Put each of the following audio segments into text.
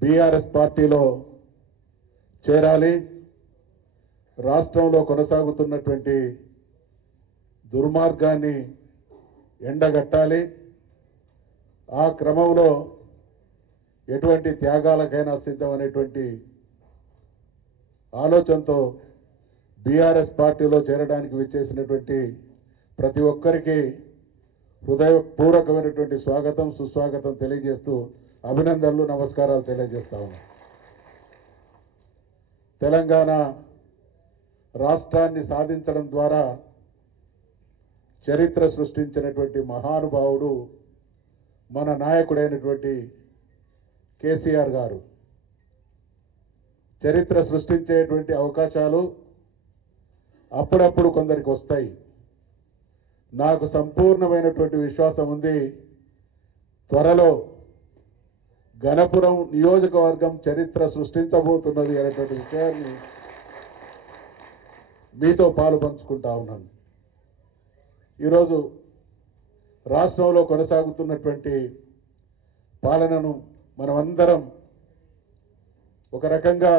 BRS పార్టీలో చేరాలి, రాష్ట్రంలో కొనసాగుతున్నటువంటి దుర్మార్గాన్ని ఎండగట్టాలి, ఆ క్రమంలో ఎటువంటి త్యాగాలకైనా సిద్ధం అనేటువంటి ఆలోచనతో బీఆర్ఎస్ పార్టీలో చేరడానికి విచ్చేసినటువంటి ప్రతి ఒక్కరికి హృదయపూర్వకమైనటువంటి స్వాగతం సుస్వాగతం తెలియజేస్తూ అభినందనలు నమస్కారాలు తెలియజేస్తా ఉన్నాను. తెలంగాణ రాష్ట్రాన్ని సాధించడం ద్వారా చరిత్ర సృష్టించినటువంటి మహానుభావుడు మన నాయకుడైనటువంటి కేసీఆర్ గారు. చరిత్ర సృష్టించేటువంటి అవకాశాలు అప్పుడప్పుడు కొందరికి వస్తాయి. నాకు సంపూర్ణమైనటువంటి విశ్వాసం ఉంది, త్వరలో గణపురం నియోజకవర్గం చరిత్ర సృష్టించబోతున్నది అనేటువంటి విషయాన్ని మీతో పాలు పంచుకుంటా ఉన్నాను. ఈరోజు రాష్ట్రంలో కొనసాగుతున్నటువంటి పాలనను మనమందరం ఒక రకంగా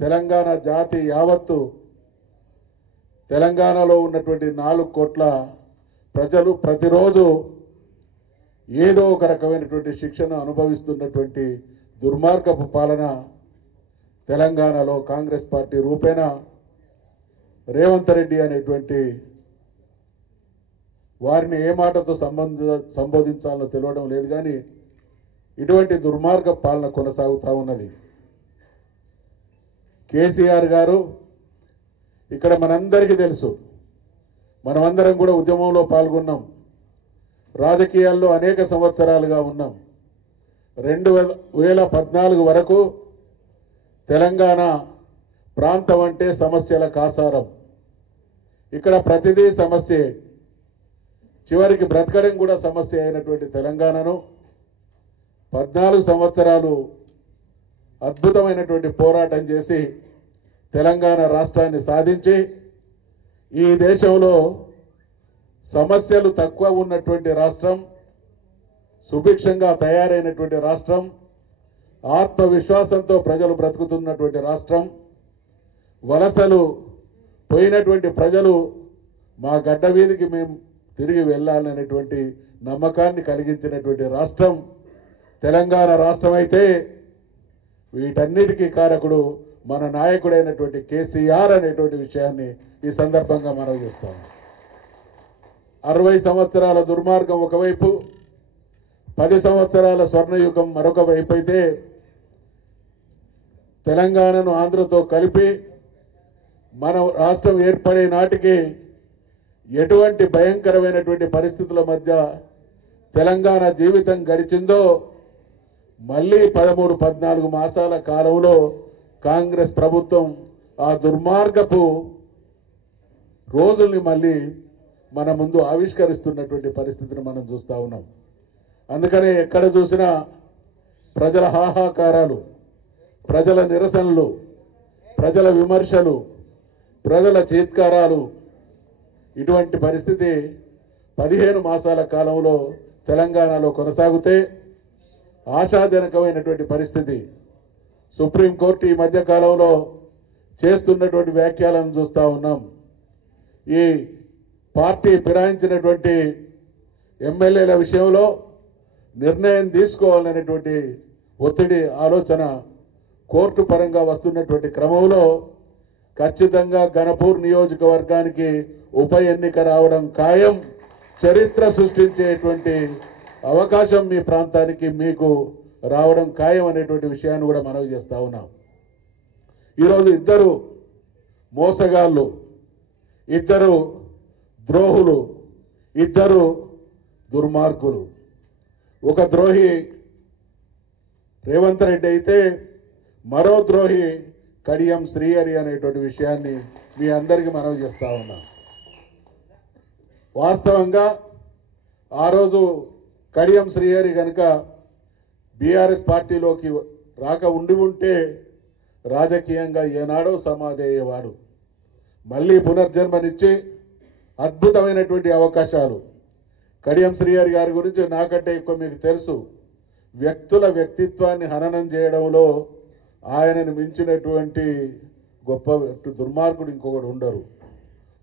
తెలంగాణ జాతి యావత్తు, తెలంగాణలో ఉన్నటువంటి 4 కోట్ల ప్రజలు ప్రతిరోజు ఏదో ఒక రకమైనటువంటి శిక్షను అనుభవిస్తున్నటువంటి దుర్మార్గపు పాలన తెలంగాణలో కాంగ్రెస్ పార్టీ రూపేణా రేవంత్ రెడ్డి అనేటువంటి వారిని ఏ మాటతో సంబోధించాలో తెలియడం లేదు, కానీ ఇటువంటి దుర్మార్గ పాలన కొనసాగుతూ ఉన్నది. కేసీఆర్ గారు ఇక్కడ మనందరికీ తెలుసు, మనమందరం కూడా ఉద్యమంలో పాల్గొన్నాం, రాజకీయాల్లో అనేక సంవత్సరాలుగా ఉన్నాం. 2014 వరకు తెలంగాణ ప్రాంతం అంటే సమస్యల కాసారం. ఇక్కడ ప్రతిదీ సమస్యే, చివరికి బ్రతకడం కూడా సమస్య అయినటువంటి తెలంగాణను 14 సంవత్సరాలు అద్భుతమైనటువంటి పోరాటం చేసి తెలంగాణ రాష్ట్రాన్ని సాధించి ఈ దేశంలో సమస్యలు తక్కువ ఉన్నటువంటి రాష్ట్రం, సుభిక్షంగా తయారైనటువంటి రాష్ట్రం, ఆత్మవిశ్వాసంతో ప్రజలు బ్రతుకుతున్నటువంటి రాష్ట్రం, వలసలు పోయినటువంటి ప్రజలు మా గడ్డ వీధికి మేము తిరిగి వెళ్ళాలనేటువంటి నమ్మకాన్ని కలిగించినటువంటి రాష్ట్రం తెలంగాణ రాష్ట్రం అయితే, వీటన్నిటికీ కారకుడు మన నాయకుడైనటువంటి కేసీఆర్ అనేటువంటి విషయాన్ని ఈ సందర్భంగా మనం చేస్తాం. 60 సంవత్సరాల దుర్మార్గం ఒకవైపు, 10 సంవత్సరాల స్వర్ణయుగం మరొక వైపు అయితే, తెలంగాణను ఆంధ్రతో కలిపి మన రాష్ట్రం ఏర్పడే నాటికి ఎటువంటి భయంకరమైనటువంటి పరిస్థితుల మధ్య తెలంగాణ జీవితం గడిచిందో, మళ్ళీ 13-14 మాసాల కాలంలో కాంగ్రెస్ ప్రభుత్వం ఆ దుర్మార్గపు రోజుల్ని మళ్ళీ మన ముందు ఆవిష్కరిస్తున్నటువంటి పరిస్థితిని మనం చూస్తూ ఉన్నాం. అందుకనే ఎక్కడ చూసినా ప్రజల హాహాకారాలు, ప్రజల నిరసనలు, ప్రజల విమర్శలు, ప్రజల చీత్కారాలు, ఇటువంటి పరిస్థితి 15 మాసాల కాలంలో తెలంగాణలో కొనసాగితే ఆశాజనకమైనటువంటి పరిస్థితి. సుప్రీంకోర్టు ఈ మధ్య కాలంలో చేస్తున్నటువంటి వ్యాఖ్యలను చూస్తూ ఉన్నాం. ఈ పార్టీ ఫిరాయించినటువంటి ఎమ్మెల్యేల విషయంలో నిర్ణయం తీసుకోవాలనేటువంటి ఒత్తిడి ఆలోచన కోర్టు పరంగా వస్తున్నటువంటి క్రమంలో ఖచ్చితంగా గణపూర్ నియోజకవర్గానికి ఉప ఎన్నిక రావడం ఖాయం. చరిత్ర సృష్టించేటువంటి అవకాశం మీ ప్రాంతానికి మీకు రావడం ఖాయం అనేటువంటి విషయాన్ని కూడా మనవి చేస్తా ఉన్నాం. ఈరోజు ఇద్దరు మోసగాళ్ళు, ఇద్దరు ద్రోహులు, ఇద్దరు దుర్మార్గులు. ఒక ద్రోహి రేవంత్ రెడ్డి అయితే మరో ద్రోహి కడియం శ్రీహరి అనేటువంటి విషయాన్ని మీ అందరికీ మనవి చేస్తా ఉన్నాం. వాస్తవంగా ఆ రోజు కడియం శ్రీహరి కనుక బీఆర్ఎస్ పార్టీలోకి రాక ఉంటే రాజకీయంగా ఏనాడో సమాధి అయ్యేవాడు. మళ్ళీ పునర్జన్మనిచ్చి అద్భుతమైనటువంటి అవకాశాలు. కడియం శ్రీహరి గారి గురించి నాకంటే ఎక్కువ మీకు తెలుసు. వ్యక్తుల వ్యక్తిత్వాన్ని హననం చేయడంలో ఆయనను మించినటువంటి గొప్ప దుర్మార్గుడు ఇంకొకడు ఉండరు.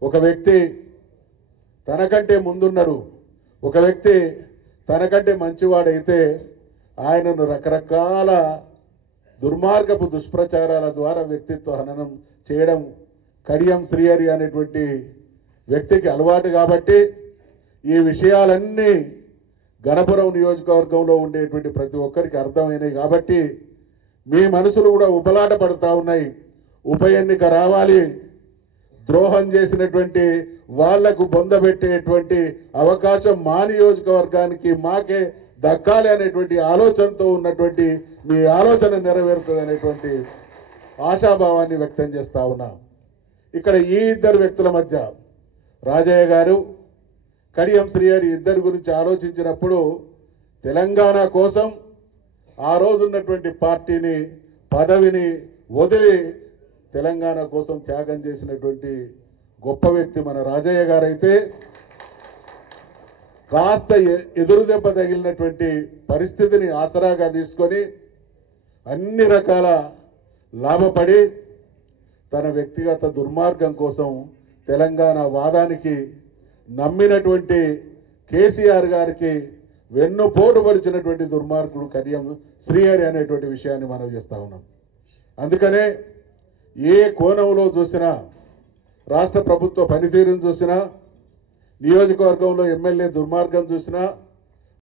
ఒక వ్యక్తి తనకంటే ముందున్నాడు, ఒక వ్యక్తి తనకంటే మంచివాడైతే ఆయనను రకరకాల దుర్మార్గపు దుష్ప్రచారాల ద్వారా వ్యక్తిత్వ హననం చేయడం కడియం శ్రీహరి అనేటువంటి వ్యక్తికి అలవాటు. కాబట్టి ఈ విషయాలన్నీ గణపురం నియోజకవర్గంలో ఉండేటువంటి ప్రతి ఒక్కరికి అర్థమైనాయి. కాబట్టి మీ మనసులు కూడా ఉపలాట పడుతూ ఉన్నాయి. ఉప ఎన్నిక రావాలి, ద్రోహం చేసినటువంటి వాళ్లకు బొందబెట్టేటువంటి అవకాశం మా నియోజకవర్గానికి మాకే దక్కాలి అనేటువంటి ఆలోచనతో ఉన్నటువంటి మీ ఆలోచన నెరవేరుతుంది అనేటువంటి ఆశాభావాన్ని వ్యక్తం చేస్తా ఉన్నా. ఇక్కడ ఈ ఇద్దరు వ్యక్తుల మధ్య రాజయ్య గారు, కడియం శ్రీహరి ఇద్దరి గురించి ఆలోచించినప్పుడు తెలంగాణ కోసం ఆ రోజు ఉన్నటువంటి పార్టీని పదవిని వదిలి తెలంగాణ కోసం త్యాగం చేసినటువంటి గొప్ప వ్యక్తి మన రాజయ్య గారైతే కాస్త ఎదురు దెబ్బ తగిలినటువంటి పరిస్థితిని ఆసరాగా తీసుకొని అన్ని రకాల లాభపడి తన వ్యక్తిగత దుర్మార్గం కోసం తెలంగాణ వాదానికి నమ్మినటువంటి కేసీఆర్ గారికి వెన్నుపోటు పడిచినటువంటి దుర్మార్గుడు కడియం శ్రీహరి అనేటువంటి విషయాన్ని మనం చేస్తా ఉన్నాం. అందుకనే ఏ కోణంలో చూసినా, రాష్ట్ర ప్రభుత్వ పనితీరును చూసినా, నియోజకవర్గంలో ఎమ్మెల్యే దుర్మార్గం చూసినా